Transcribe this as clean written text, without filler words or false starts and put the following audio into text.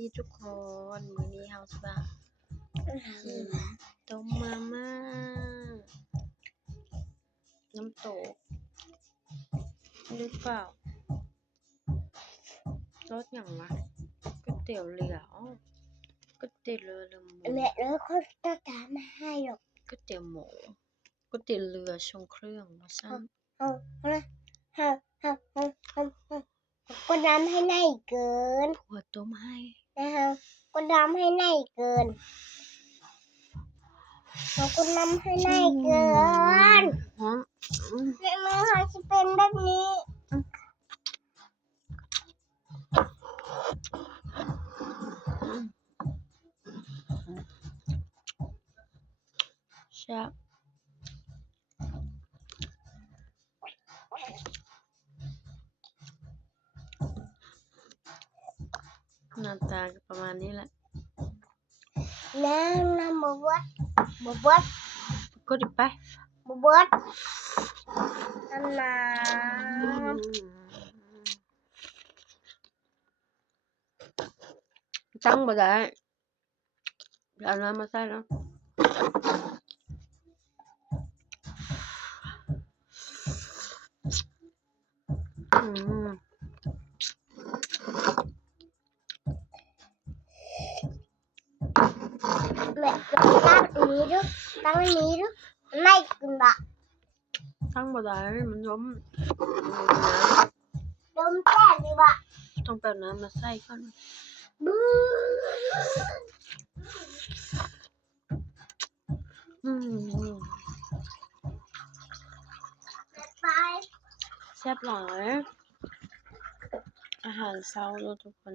ดีทุกคนมื้อนี้เฮาสิมากินต้มมาม่าน้ำตกหรือเปล่ารสหยังวะก๋วยเตี๋ยวเรืออ้อก๋วยเตี๋ยวเรือหมู แม่แล้วเขาจะตามมาให้หรอกก๋วยเตี๋ยวหมูก๋วยเตี๋ยวเรือทรงเครื่องว่าซั่นเอาก็ดำให้ในเกินผัวต้มให้นะคะก็ดำให้ในเกินเราก็ดำให้ในเกินแม่มือเขาจะเป็นแบบนี้แซ่บหน้าตาก็ประมาณนี้แหละน้ำบวชก็ดิไปบวชน้ ตั้งบ่ได้เอาน้ำมาใส่แล้วแม่ตั้งนี้ดูไม่กินบะตั้งบ่ได้มันล้มดมแค่ดีบะต้องไปเอาน้ำมาใส่ก่อนไปแซ่บหลายอาหารเช้าเนาะทุกคน